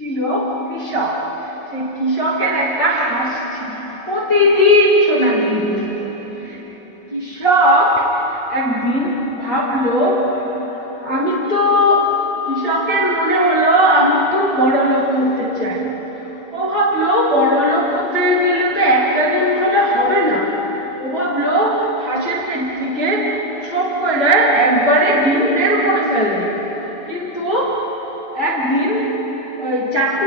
ছিল কৃষক। সেই কৃষকের একটা হাঁস ছিল, প্রতিদিন সোনালি। কৃষক একদিন ভাবলো, আমি তো কৃষকের মনে হলো আমি তো বড় লোক হতে চাই। ও ভাবলো বড় লোক হতে গেলে তো একটা দিন হলে হবে না। ও ভাবলো হাঁসের পেট থেকে সব করে একবারে ডিম বের করে ফেলবে। কিন্তু একদিন চাকু